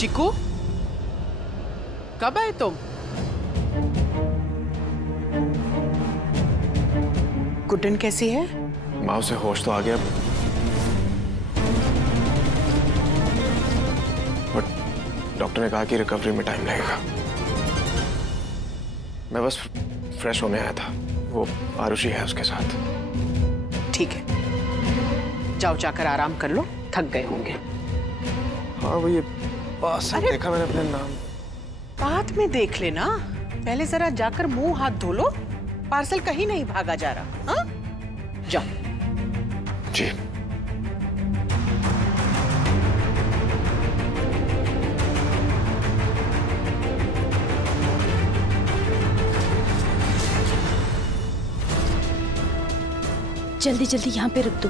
चिकू, कब आए तुम? गुड्डन कैसी है? माँ, उसे होश तो आ गया, बट डॉक्टर ने कहा कि रिकवरी में टाइम लगेगा। मैं बस फ्रेश होने आया था, वो आरुषि है उसके साथ। ठीक है, जाओ जाकर आराम कर लो, थक गए होंगे। हाँ, वो ये पास से देखा मैंने अपने नाम। बाद में देख लेना, पहले जरा जाकर मुंह हाथ धो लो। पार्सल कहीं नहीं भागा जा रहा। हाँ, जाओ। जी। जल्दी जल्दी यहाँ पे रख दो।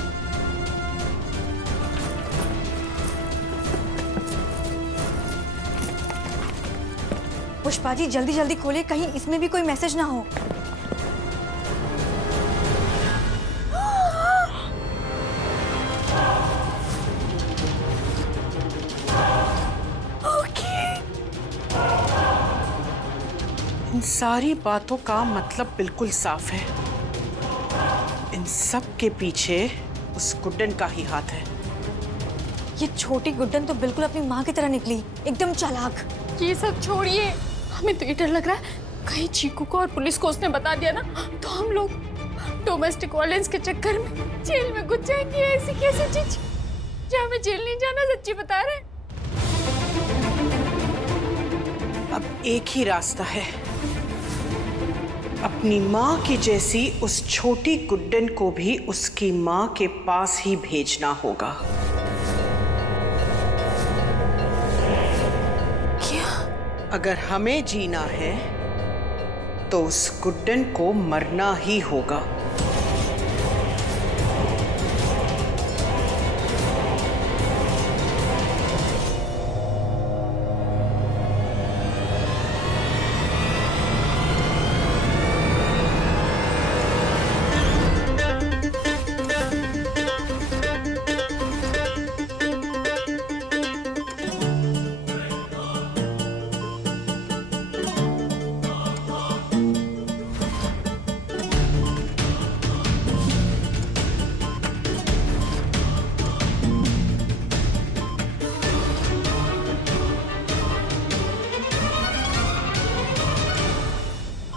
पुष्पा जी जल्दी जल्दी खोले, कहीं इसमें भी कोई मैसेज ना हो। इन सारी बातों का मतलब बिल्कुल साफ है। इन सब के पीछे उस गुड्डन का ही हाथ है। ये छोटी गुड्डन तो बिल्कुल अपनी माँ की तरह निकली, एकदम चालाक। ये सब छोड़िए, हमें तो ये डर लग रहा है कहीं चीकू को और पुलिस को उसने बता दिया ना, तो हम लोग डोमेस्टिक वायलेंस के चक्कर में जेल में घुस जाएंगे। ऐसी कैसी चीज जो हमें जेल नहीं जाना, सच्ची बता रहे। अब एक ही रास्ता है, अपनी माँ की जैसी उस छोटी गुड्डन को भी उसकी माँ के पास ही भेजना होगा। क्या? अगर हमें जीना है तो उस गुड्डन को मरना ही होगा।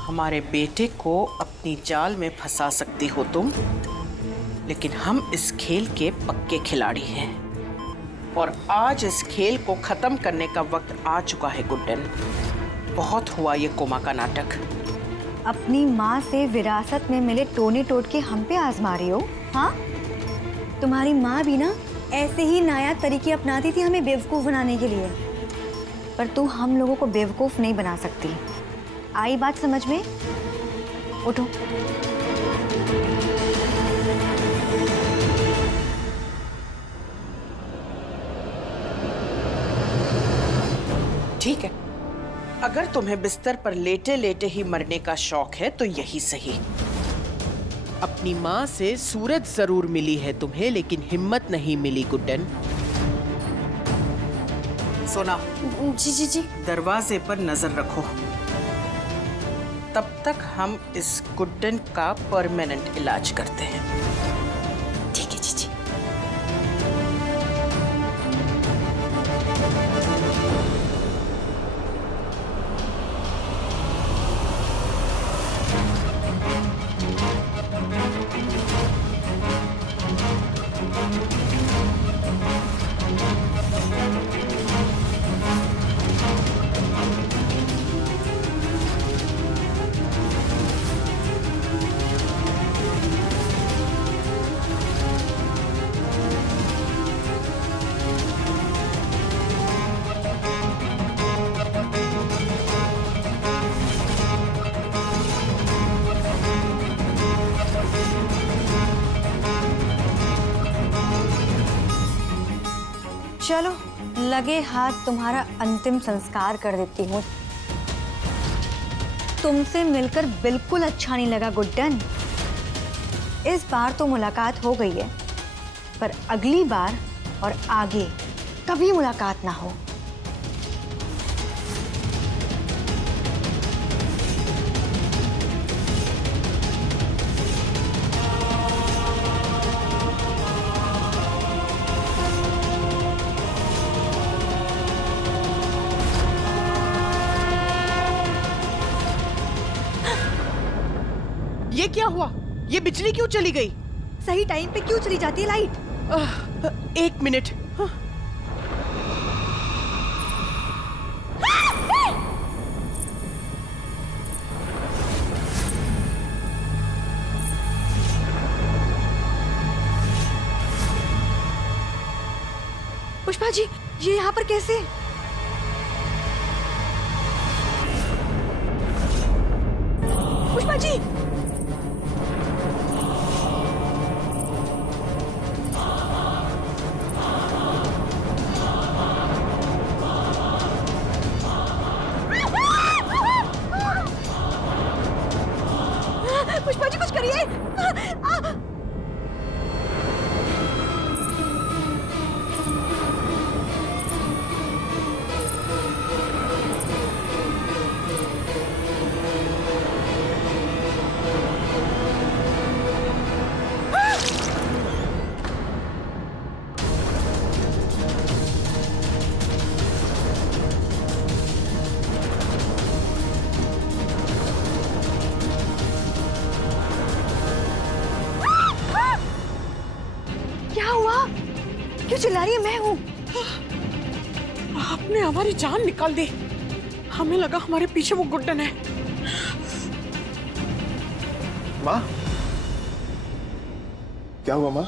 हमारे बेटे को अपनी जाल में फंसा सकती हो तुम, लेकिन हम इस खेल के पक्के खिलाड़ी हैं और आज इस खेल को खत्म करने का वक्त आ चुका है गुड्डन। बहुत हुआ ये कोमा का नाटक। अपनी माँ से विरासत में मिले टोने टोट के हम पे आजमा रही हो? हाँ, तुम्हारी माँ भी ना ऐसे ही नायाब तरीके अपनाती थी हमें बेवकूफ बनाने के लिए, पर तू हम लोगों को बेवकूफ नहीं बना सकती। आई बात समझ में? उठो। ठीक है, अगर तुम्हें बिस्तर पर लेटे लेटे ही मरने का शौक है तो यही सही। अपनी माँ से सूरत जरूर मिली है तुम्हें, लेकिन हिम्मत नहीं मिली गुड्डन। सोना। जी जी जी। दरवाजे पर नजर रखो, तब तक हम इस गुड्डन का परमानेंट इलाज करते हैं। ठीक है जीजी। चलो लगे हाथ तुम्हारा अंतिम संस्कार कर देती हूँ। तुमसे मिलकर बिल्कुल अच्छा नहीं लगा गुड्डन। इस बार तो मुलाकात हो गई है, पर अगली बार और आगे कभी मुलाकात ना हो। ये क्या हुआ? ये बिजली क्यों चली गई? सही टाइम पे क्यों चली जाती है लाइट? एक मिनट। हाँ। पुष्पा जी, ये यहाँ पर कैसे? पुष्पा जी, पुष्पा जी कुछ करिए। क्या हुआ? क्यों चिल्ला रही है? मैं हूँ। आपने हमारी जान निकाल दी। हमें लगा हमारे पीछे वो गुड्डन है। माँ, क्या हुआ माँ?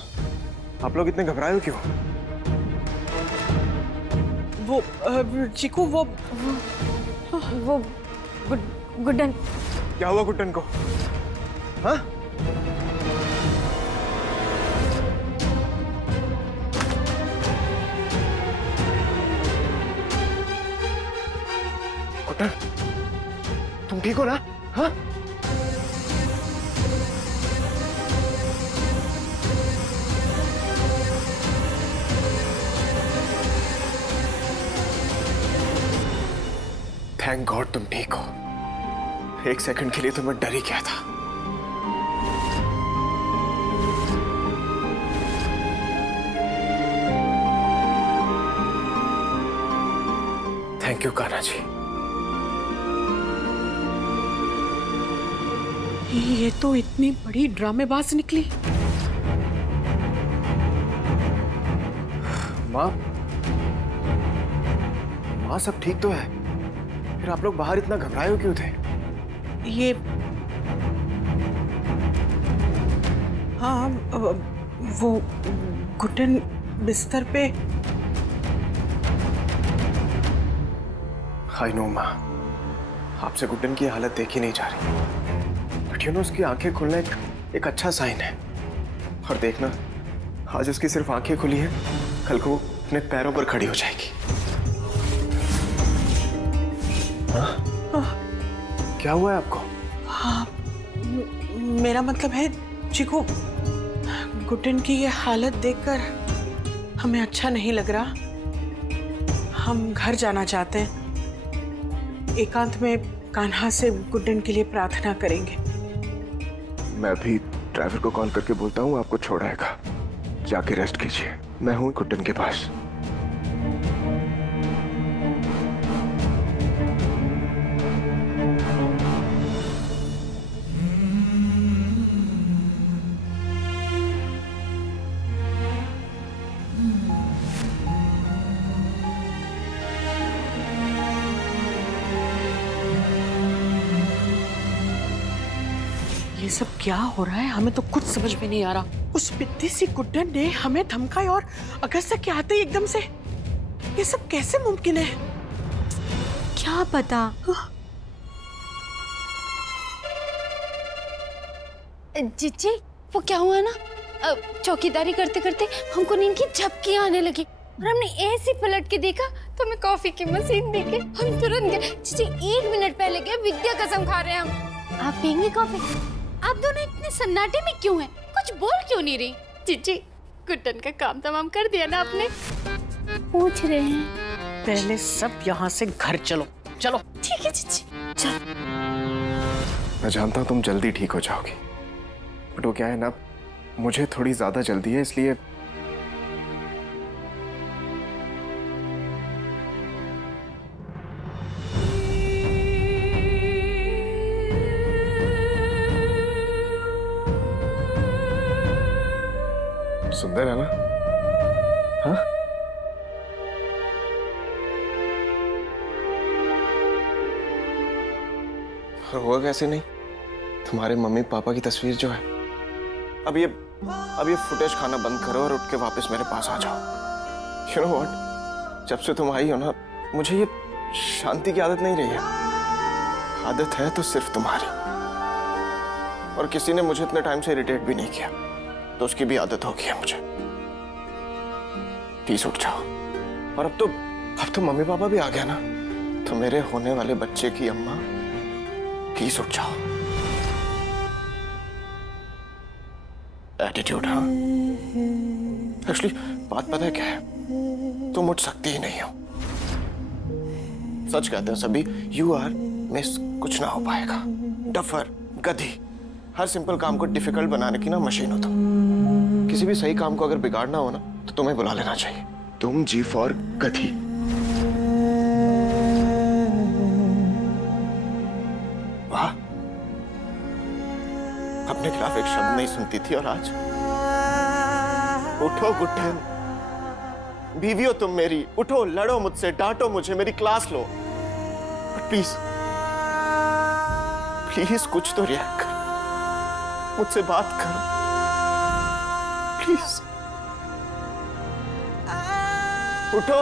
आप लोग इतने घबराए हो क्यों? वो चीकू, वो गुड्डन। क्या हुआ गुड्डन को? हाँ? गुड्डन, तुम ठीक हो ना? हाँ? थैंक गॉड तुम ठीक हो। एक सेकंड के लिए तो मैं डर ही गया था। Thank you Kanha ji. ये तो इतनी बड़ी ड्रामेबाज निकली। माँ, माँ सब ठीक तो है? फिर आप लोग बाहर इतना घबराए हो क्यों थे? ये हाँ, वो गुड्डन बिस्तर पे। आई नो माँ, आपसे गुड्डन की हालत देखी नहीं जा रही, बट यू नो उसकी आंखें खुलना एक अच्छा साइन है। और देखना, आज उसकी सिर्फ आंखें खुली हैं, कल को वो अपने पैरों पर खड़ी हो जाएगी। हाँ? क्या हुआ है आपको? हाँ, मेरा मतलब है चीकू, गुड्डन की ये हालत देखकर हमें अच्छा नहीं लग रहा। हम घर जाना चाहते हैं। एकांत में कान्हा से गुड्डन के लिए प्रार्थना करेंगे। मैं अभी ड्राइवर को कॉल करके बोलता हूँ, आपको छोड़ाएगा। जाके रेस्ट कीजिए, मैं हूँ गुड्डन के पास। ये सब क्या हो रहा है? हमें तो कुछ समझ में नहीं आ रहा। उस पिद्दी सी गुड्डन ने हमें धमकाया और अगस्त्या के आते ही एकदम से ये सब कैसे मुमकिन है? क्या पता। जीजी, वो क्या हुआ ना, चौकीदारी करते करते हमको नींद की झपकी आने लगी और हमने ऐसे पलट के देखा तो हमें कॉफी की मशीन दिखी। हम तुरंत गए। जीजी, 1 मिनट पहले गए, विद्या कसम खा रहे हैं हम। आप पियेंगे कॉफी? आप दोनों इतने सन्नाटे में क्यों हैं? कुछ बोल क्यों नहीं रही? जीजी, गुड्डन का काम तमाम कर दिया ना आपने? पूछ रहे हैं। पहले सब यहाँ से घर चलो। चलो। ठीक है जीजी, चलो। मैं जानता हूँ तुम जल्दी ठीक हो जाओगी, बट वो क्या है ना, मुझे थोड़ी ज्यादा जल्दी है, इसलिए सुंदर है ना? हाँ? और हुआ कैसे नहीं? तुम्हारे मम्मी पापा की तस्वीर जो है, अब ये फुटेज खाना बंद करो और उठ के वापस मेरे पास आ जाओ। You know what? जब से तुम आई हो ना, मुझे ये शांति की आदत नहीं रही है। आदत है तो सिर्फ तुम्हारी। और किसी ने मुझे इतने टाइम से इरिटेट भी नहीं किया, तो उसकी भी आदत हो गई है मुझे। प्लीज उठ जाओ। और अब तो मम्मी पापा भी आ गया ना, तो मेरे होने वाले बच्चे की अम्मा, प्लीज उठ जाओ। एटीट्यूड, हाँ? एक्चुअली बात पता है क्या है? तुम उठ सकती ही नहीं हो। सच कहते हैं सभी, यू आर मिस कुछ ना हो पाएगा। डफर, गधी, हर सिंपल काम को डिफिकल्ट बनाने की ना मशीन हो तुम। किसी भी सही काम को अगर बिगाड़ना हो ना, तो तुम्हें बुला लेना चाहिए। तुम जी फॉर गधी। वाह, अपने खिलाफ एक शब्द नहीं सुनती थी और आज उठो गुड्डन, बीवी हो तुम मेरी, उठो, लड़ो मुझसे, डांटो मुझे, मेरी क्लास लो, बट प्लीज प्लीज कुछ तो रिएक्ट करो, मुझसे बात करो प्लीज। उठो।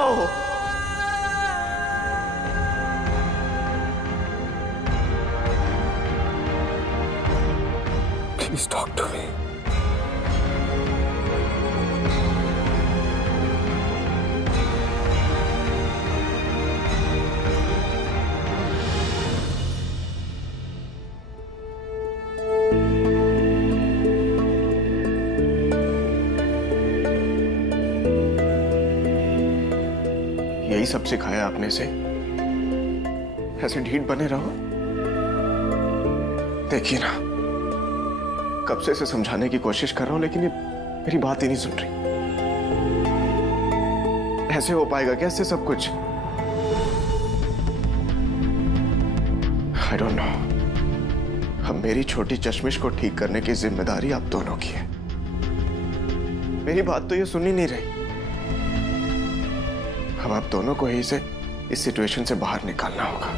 Please talk to me. यही सब सिखाया आपने से? ऐसे ढीठ बने रहो? देखिए ना, कब से इसे समझाने की कोशिश कर रहा हूं, लेकिन ये मेरी बात ही नहीं सुन रही। ऐसे हो पाएगा क्या इससे सब कुछ? I don't know। अब मेरी छोटी चश्मिश को ठीक करने की जिम्मेदारी आप दोनों की है। मेरी बात तो ये सुन ही नहीं रही। अब आप दोनों को ही इस सिचुएशन से बाहर निकालना होगा।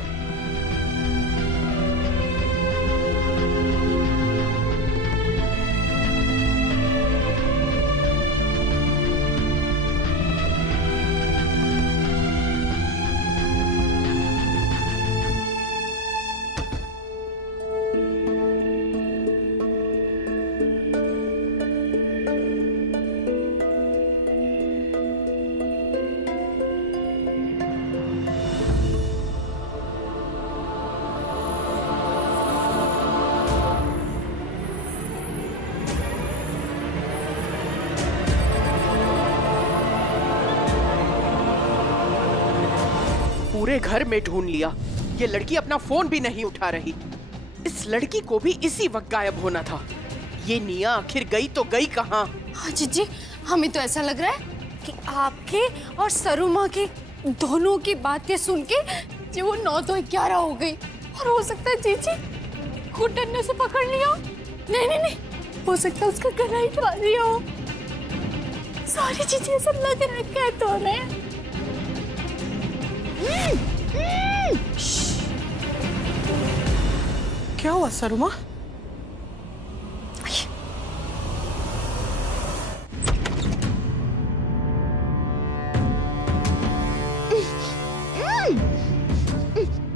पूरे घर में ढूंढ लिया, ये लड़की अपना फोन भी नहीं उठा रही। इस लड़की को भी इसी वक्त गायब होना था। ये निया आखिर गई तो गई कहाँ? हाँ जीजी, हमें तो ऐसा लग रहा है कि आपके और सरुमा के दोनों की बातें सुन के जो 9 तो 11 हो गई। और हो सकता है जीजी गुड्डन ने उसे पकड़ लिया। नहीं, हो सकता है उसका गला ही उठा दिया हो। सारी चीजें ऐसा लग रहा है क्या तो है। क्या हुआ सरुमा?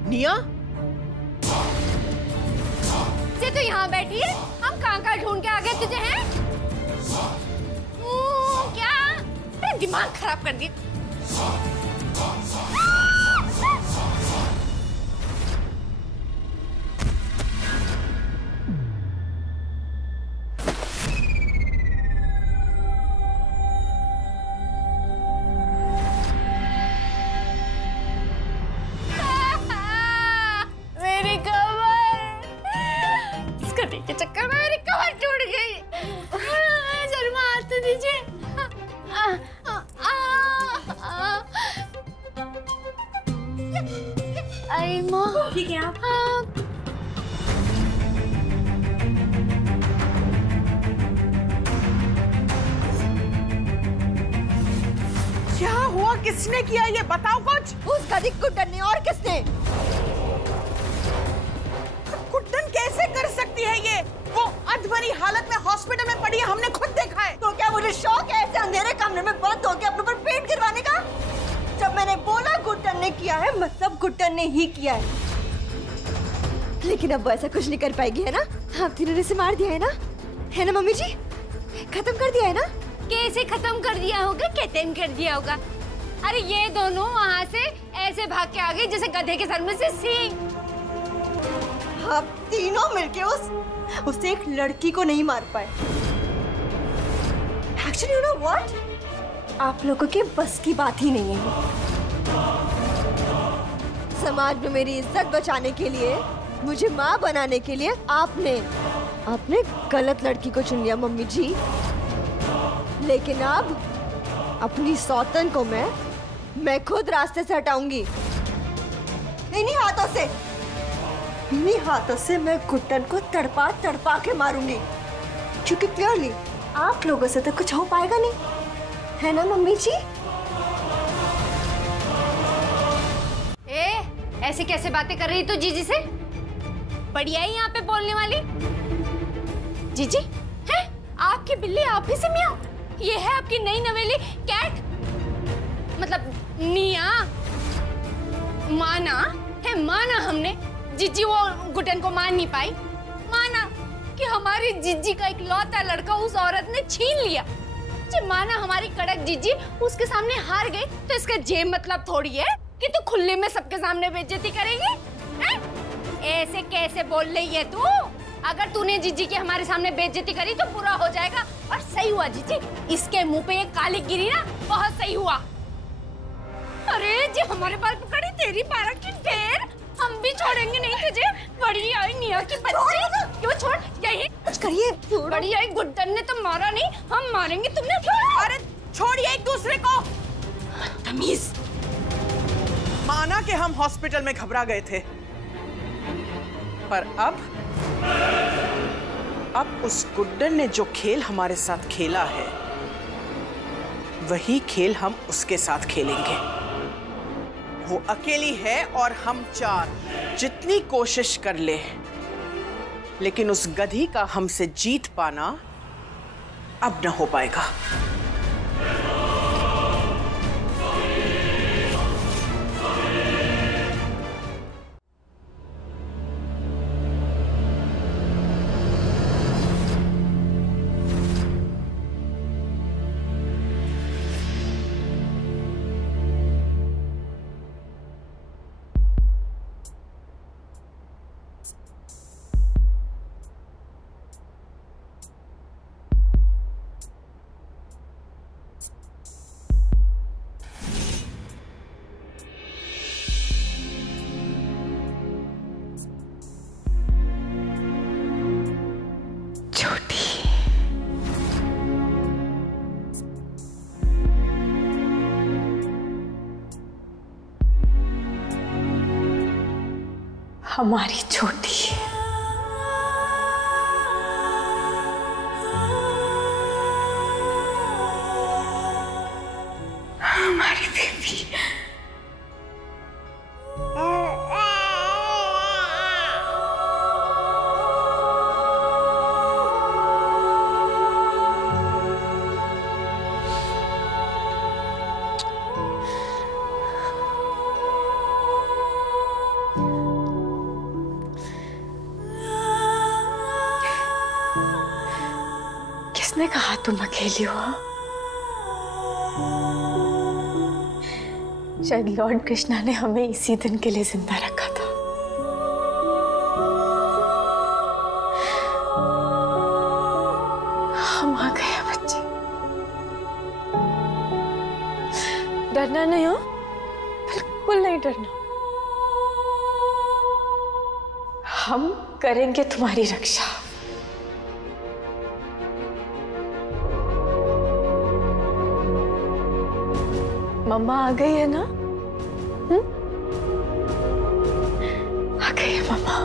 निया, से तो यहाँ बैठी है, हम कहाँ ढूंढ के आ गए तुझे हैं? क्या तेरा दिमाग खराब कर दिया। के चक्कर में मेरी कमर टूट गई। शर्मा हाथ तो दीजिए। आई माँ, ठीक है आप? किसने किया ये बताओ कुछ। उस गधी गुड्डन ने, और किसने? गुड्डन कैसे कर सकती है ये? वो अधमरी हालत में हॉस्पिटल में पड़ी है, हमने खुद देखा है। तो क्या मुझे शौक है ऐसे अंधेरे कमरे में बंद होकर अपने ऊपर पेंट करवाने का? जब मैंने बोला गुड्डन ने किया है, मतलब गुड्डन ने ही किया है। लेकिन अब वो ऐसा कुछ नहीं कर पाएगी, है ना? आप तीनों ने इसे मार दिया है ना मम्मी जी? खत्म कर दिया है ना? कैसे खत्म कर दिया होगा? खत्म कर दिया होगा? अरे ये दोनों वहाँ से ऐसे भाग के आ गए जैसे गधे के सर में से सींग। आप तीनों मिलके उससे एक लड़की को नहीं मार पाए। Actually, you know what? आप लोगों के बस की बात ही नहीं है। समाज में मेरी इज्जत बचाने के लिए, मुझे माँ बनाने के लिए आपने गलत लड़की को चुन लिया मम्मी जी। लेकिन अब अपनी सौतन को मैं खुद रास्ते से हटाऊंगी। इन्हीं हाथों से मैं गुड्डन को तड़पा तड़पा के मारूंगी, क्योंकि क्लियरली आप लोगों से तो कुछ हो पाएगा नहीं, है ना मम्मी जी? ऐसे कैसे बातें कर रही तू जीजी से? बढ़िया ही यहाँ पे बोलने वाली। जीजी है आपकी बिल्ली आप ही से मियाओ। ये है आपकी नई नवेली कैट, मतलब निया। माना हमने जीजी वो गुड्डन को मान नहीं पाई। माना कि हमारी जीजी का इकलौता लड़का उस औरत ने छीन लिया। जब माना हमारी कड़क जीजी उसके सामने हार गई, तो इसका ये मतलब थोड़ी है कि तू खुले में सबके सामने बेइज्जती करेगी। ऐसे कैसे बोल रही है तू? अगर तूने जीजी के हमारे सामने बेइज्जती करी तो बुरा हो जाएगा। और सही हुआ जीजी, इसके मुंह पे एक काली गिरी ना, बहुत सही हुआ। अरे जी हमारे बाल पकड़ी तेरी पारा की ढेर, हम भी छोड़ेंगे नहीं तुझे। बड़ी आई निया की बच्ची, क्यों छोड़? यही कुछ करिए। बड़ी आई गुड्डन ने तो मारा नहीं, हम मारेंगे। तुमने अरे छोड़िए एक दूसरे को। तमीज। माना कि हम हॉस्पिटल में घबरा गए थे, पर अब उस गुड्डन ने जो खेल हमारे साथ खेला है, वही खेल हम उसके साथ खेलेंगे। वो अकेली है और हम चार, जितनी कोशिश कर ले, लेकिन उस गधी का हमसे जीत पाना अब न हो पाएगा। हमारी छोटी, हमारी बेबी। किसने कहा तुम अकेली हो? शायद लॉर्ड कृष्णा ने हमें इसी दिन के लिए जिंदा रखा था। हम आ गए हैं बच्चे। डरना नहीं हो, बिल्कुल नहीं डरना। हम करेंगे तुम्हारी रक्षा। मम्मा आ गई है ना? आ गई है मम्मा।